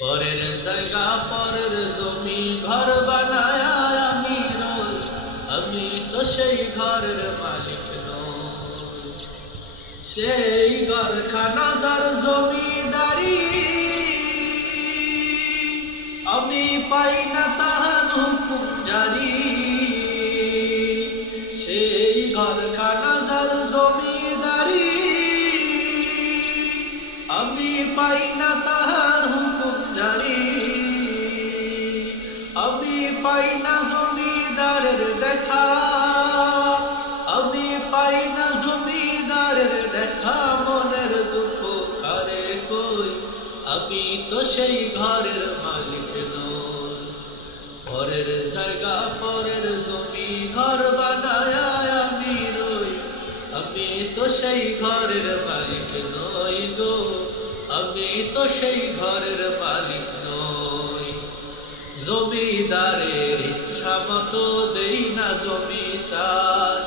পরের জায়গা পরের জমি ঘর বানায় আমি রই, আমি তো সেই ঘরের মালিক নই। সেই ঘরখানা যার জমিদারি, আমি পাই না তাহার হুকুম জারি। সেই ঘরখানা যার জমিদারি, আমি পাই না তাহার হুকুম জারি। আমি পাই না জমিদারের দেখা, আমি পাই না জমিদারের দেখা। মনের দুঃখ কারে কই, আমি তো সেই ঘরের মালিক নই। পরের জায়গা পরের জমি ঘর বানায় আমি রই, আমি তো সেই ঘরের মালিক নই গো, আমি তো সেই ঘরের মালিক নই। জমিদারের ইচ্ছা মতো দেই না জমি চাষ,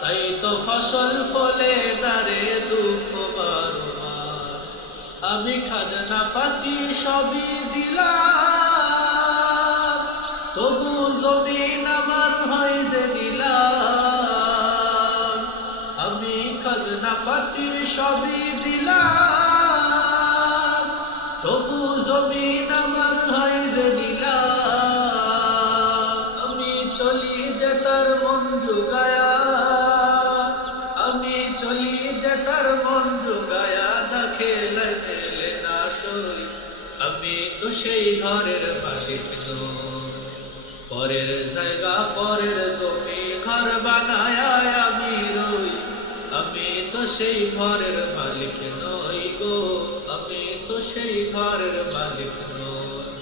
তাই তো ফসল ফলে না রে দুঃখ বারো মাস। আমি খাজনা পাতি সবই দিলাম, তবু জমিন আমার হয় যে নিলাম। আমি খাজনা পাতি সবই দিলাম, তবু জমিন আমার হয় যে নিলাম। আমি চলি যে তার মন জুগায়া, আমি চলি যে তার মন জুগায়া, দেখে মেলে না সই, আমি তো সেই ঘরের মালিক নই। পরের জায়গা পরের জমি ঘর বানায় আমি রই, আমি তো সেই ঘরের মালিক নই গো, আমি তো সেই ঘরের মালিক নই।